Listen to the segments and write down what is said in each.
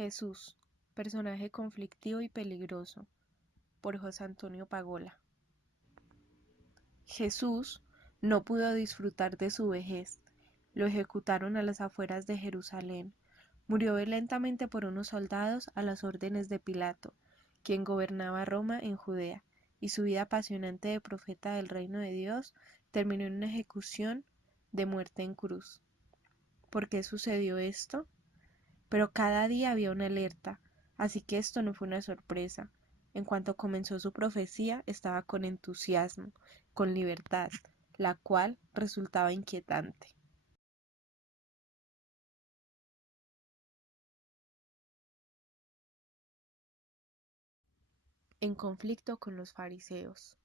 Jesús, personaje conflictivo y peligroso, por José Antonio Pagola. Jesús no pudo disfrutar de su vejez. Lo ejecutaron a las afueras de Jerusalén. Murió violentamente por unos soldados a las órdenes de Pilato, quien gobernaba Roma en Judea, y su vida apasionante de profeta del reino de Dios terminó en una ejecución de muerte en cruz. ¿Por qué sucedió esto? Pero cada día había una alerta, así que esto no fue una sorpresa. En cuanto comenzó su profecía, estaba con entusiasmo, con libertad, la cual resultaba inquietante. En conflicto con los fariseos.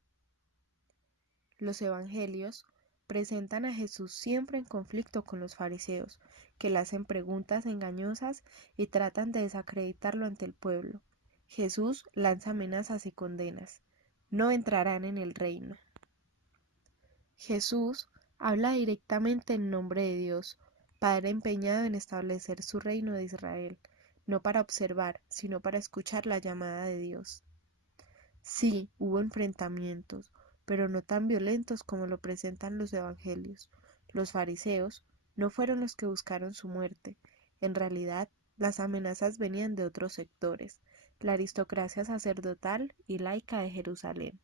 Los evangelios presentan a Jesús siempre en conflicto con los fariseos, que le hacen preguntas engañosas y tratan de desacreditarlo ante el pueblo. Jesús lanza amenazas y condenas. No entrarán en el reino. Jesús habla directamente en nombre de Dios, Padre empeñado en establecer su reino de Israel, no para observar, sino para escuchar la llamada de Dios. Sí, hubo enfrentamientos, pero no tan violentos como lo presentan los evangelios. Los fariseos no fueron los que buscaron su muerte. En realidad, las amenazas venían de otros sectores, la aristocracia sacerdotal y laica de Jerusalén.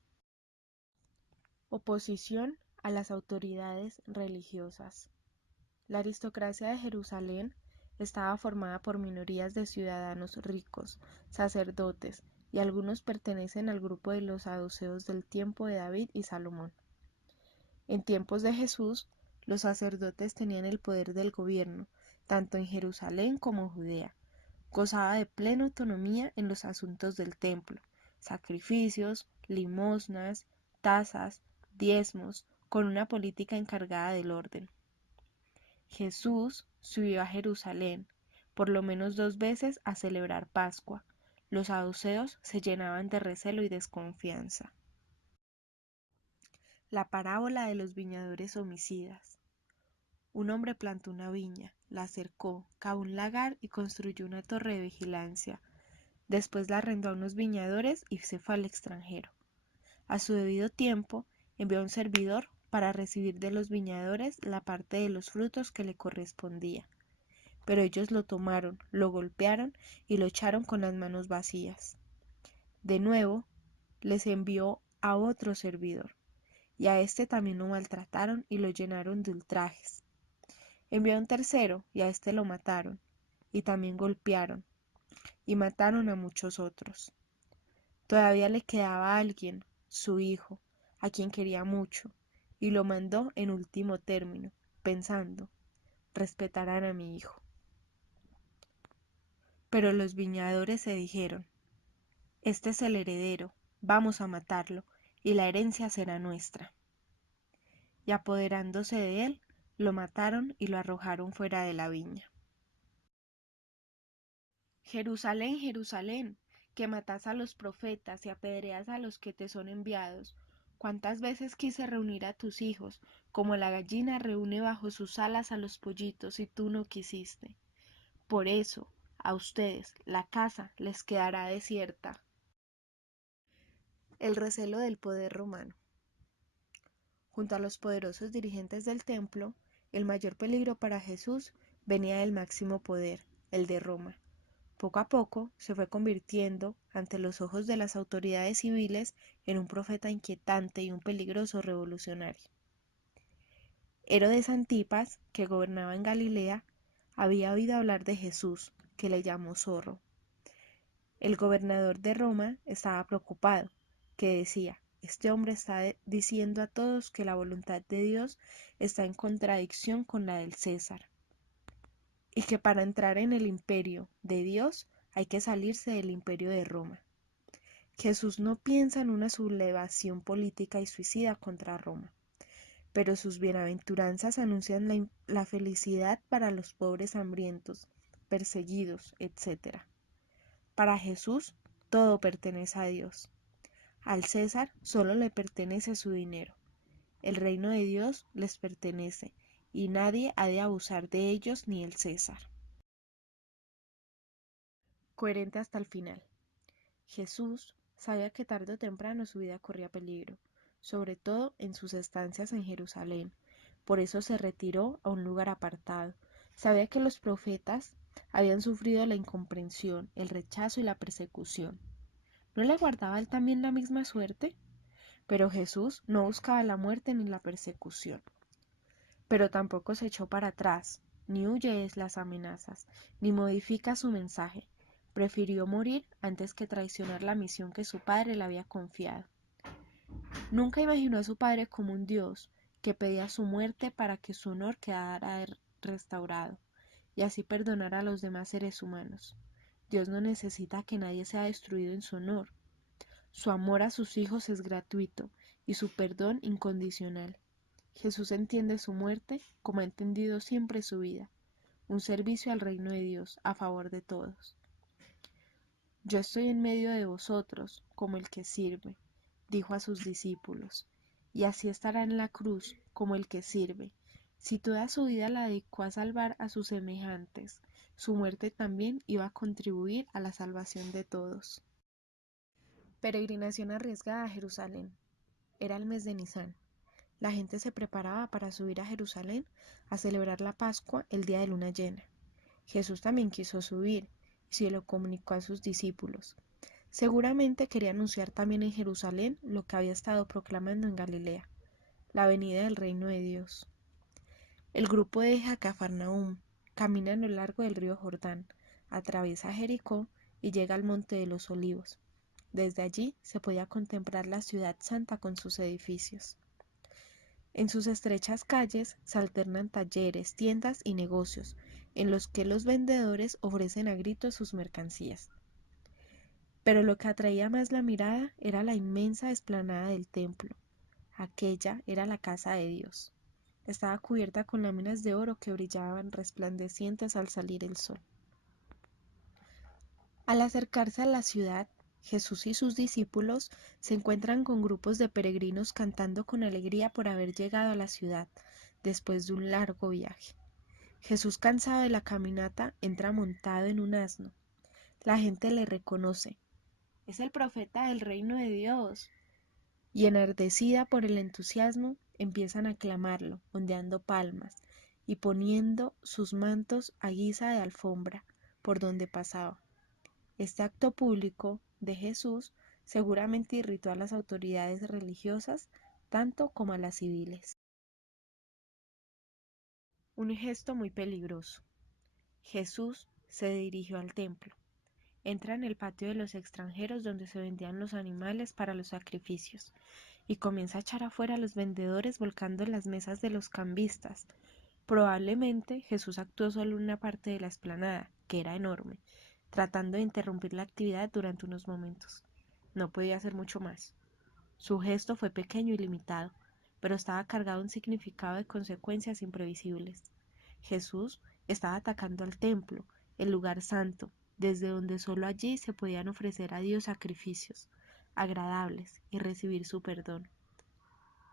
Oposición a las autoridades religiosas. La aristocracia de Jerusalén estaba formada por minorías de ciudadanos ricos, sacerdotes, y algunos pertenecen al grupo de los saduceos del tiempo de David y Salomón. En tiempos de Jesús, los sacerdotes tenían el poder del gobierno, tanto en Jerusalén como en Judea. Gozaba de plena autonomía en los asuntos del templo, sacrificios, limosnas, tasas, diezmos, con una política encargada del orden. Jesús subió a Jerusalén, por lo menos 2 veces a celebrar Pascua. Los saduceos se llenaban de recelo y desconfianza. La parábola de los viñadores homicidas. Un hombre plantó una viña, la cercó, cavó un lagar y construyó una torre de vigilancia. Después la arrendó a unos viñadores y se fue al extranjero. A su debido tiempo, envió a un servidor para recibir de los viñadores la parte de los frutos que le correspondía. Pero ellos lo tomaron, lo golpearon y lo echaron con las manos vacías. De nuevo, les envió a otro servidor, y a este también lo maltrataron y lo llenaron de ultrajes. Envió a un tercero, y a este lo mataron, y también golpearon, y mataron a muchos otros. Todavía le quedaba alguien, su hijo, a quien quería mucho, y lo mandó en último término, pensando, respetarán a mi hijo. Pero los viñadores se dijeron, este es el heredero, vamos a matarlo, y la herencia será nuestra. Y apoderándose de él, lo mataron y lo arrojaron fuera de la viña. Jerusalén, Jerusalén, que matas a los profetas y apedreas a los que te son enviados. ¿Cuántas veces quise reunir a tus hijos, como la gallina reúne bajo sus alas a los pollitos, y tú no quisiste? Por eso, a ustedes, la casa les quedará desierta. El recelo del poder romano. Junto a los poderosos dirigentes del templo, el mayor peligro para Jesús venía del máximo poder, el de Roma. Poco a poco se fue convirtiendo, ante los ojos de las autoridades civiles, en un profeta inquietante y un peligroso revolucionario. Herodes Antipas, que gobernaba en Galilea, había oído hablar de Jesús, que le llamó zorro. El gobernador de Roma estaba preocupado, que decía, este hombre está diciendo a todos que la voluntad de Dios está en contradicción con la del César, y que para entrar en el imperio de Dios hay que salirse del imperio de Roma. Jesús no piensa en una sublevación política y suicida contra Roma, pero sus bienaventuranzas anuncian la felicidad para los pobres hambrientos, perseguidos, etc. Para Jesús, todo pertenece a Dios. Al César solo le pertenece su dinero. El reino de Dios les pertenece, y nadie ha de abusar de ellos ni el César. coherente hasta el final. Jesús sabía que tarde o temprano su vida corría peligro, sobre todo en sus estancias en Jerusalén. Por eso se retiró a un lugar apartado. Sabía que los profetas habían sufrido la incomprensión, el rechazo y la persecución. ¿No le guardaba él también la misma suerte? Pero Jesús no buscaba la muerte ni la persecución. Pero tampoco se echó para atrás, ni huye de las amenazas, ni modifica su mensaje. Prefirió morir antes que traicionar la misión que su padre le había confiado. Nunca imaginó a su padre como un Dios que pedía su muerte para que su honor quedara restaurado y así perdonar a los demás seres humanos. Dios no necesita que nadie sea destruido en su honor. Su amor a sus hijos es gratuito y su perdón incondicional. Jesús entiende su muerte como ha entendido siempre su vida, un servicio al reino de Dios a favor de todos. Yo estoy en medio de vosotros como el que sirve, dijo a sus discípulos, y así estará en la cruz como el que sirve. Si toda su vida la dedicó a salvar a sus semejantes, su muerte también iba a contribuir a la salvación de todos. Peregrinación arriesgada a Jerusalén. Era el mes de Nisán. La gente se preparaba para subir a Jerusalén a celebrar la Pascua el día de luna llena. Jesús también quiso subir y se lo comunicó a sus discípulos. Seguramente quería anunciar también en Jerusalén lo que había estado proclamando en Galilea, la venida del reino de Dios. El grupo deja Cafarnaúm, camina a lo largo del río Jordán, atraviesa Jericó y llega al Monte de los Olivos. Desde allí se podía contemplar la ciudad santa con sus edificios. En sus estrechas calles se alternan talleres, tiendas y negocios, en los que los vendedores ofrecen a gritos sus mercancías. Pero lo que atraía más la mirada era la inmensa explanada del templo. Aquella era la casa de Dios. Estaba cubierta con láminas de oro que brillaban resplandecientes al salir el sol. Al acercarse a la ciudad, Jesús y sus discípulos se encuentran con grupos de peregrinos cantando con alegría por haber llegado a la ciudad después de un largo viaje. Jesús, cansado de la caminata, entra montado en un asno. La gente le reconoce. Es el profeta del reino de Dios. Y enardecida por el entusiasmo, empiezan a aclamarlo, ondeando palmas y poniendo sus mantos a guisa de alfombra por donde pasaba. Este acto público de Jesús seguramente irritó a las autoridades religiosas tanto como a las civiles. Un gesto muy peligroso. Jesús se dirigió al templo. Entra en el patio de los extranjeros donde se vendían los animales para los sacrificios y comienza a echar afuera a los vendedores volcando las mesas de los cambistas. Probablemente Jesús actuó solo en una parte de la explanada, que era enorme, tratando de interrumpir la actividad durante unos momentos. No podía hacer mucho más. Su gesto fue pequeño y limitado, pero estaba cargado de un significado de consecuencias imprevisibles. Jesús estaba atacando al templo, el lugar santo, desde donde solo allí se podían ofrecer a Dios sacrificios agradables y recibir su perdón.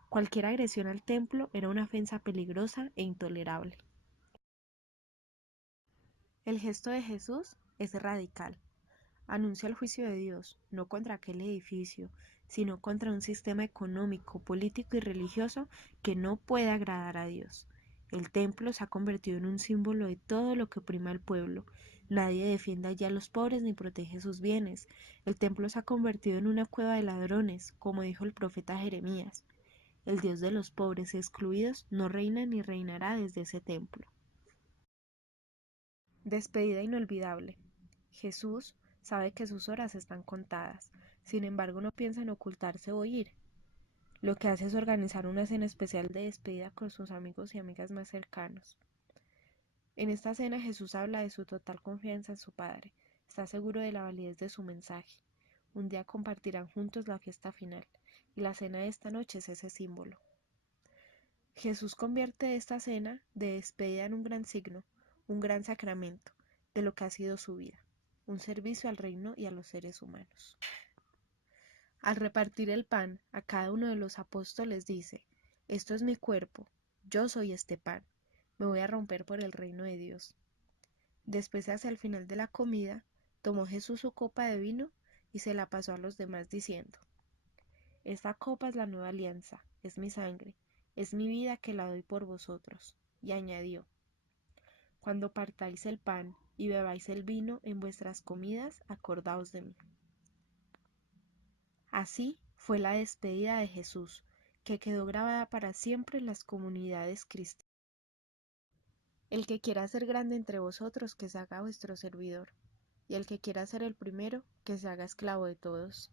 Cualquier agresión al templo era una ofensa peligrosa e intolerable. El gesto de Jesús es radical. Anuncia el juicio de Dios, no contra aquel edificio, sino contra un sistema económico, político y religioso que no puede agradar a Dios. El templo se ha convertido en un símbolo de todo lo que oprime al pueblo. Nadie defiende allí a los pobres ni protege sus bienes. El templo se ha convertido en una cueva de ladrones, como dijo el profeta Jeremías. El Dios de los pobres y excluidos no reina ni reinará desde ese templo. Despedida inolvidable. Jesús sabe que sus horas están contadas, sin embargo no piensa en ocultarse o huir. Lo que hace es organizar una cena especial de despedida con sus amigos y amigas más cercanos. En esta cena Jesús habla de su total confianza en su Padre, está seguro de la validez de su mensaje. Un día compartirán juntos la fiesta final, y la cena de esta noche es ese símbolo. Jesús convierte esta cena de despedida en un gran signo, un gran sacramento de lo que ha sido su vida, un servicio al reino y a los seres humanos. Al repartir el pan, a cada uno de los apóstoles dice: esto es mi cuerpo, yo soy este pan, me voy a romper por el reino de Dios. Después, hacia el final de la comida, Tomó Jesús su copa de vino y se la pasó a los demás diciendo: Esta copa es la nueva alianza, es mi sangre, es mi vida que la doy por vosotros. Y añadió: Cuando partáis el pan y bebáis el vino en vuestras comidas, acordaos de mí. Así fue la despedida de Jesús, que quedó grabada para siempre en las comunidades cristianas. El que quiera ser grande entre vosotros, que se haga vuestro servidor, y el que quiera ser el primero, que se haga esclavo de todos.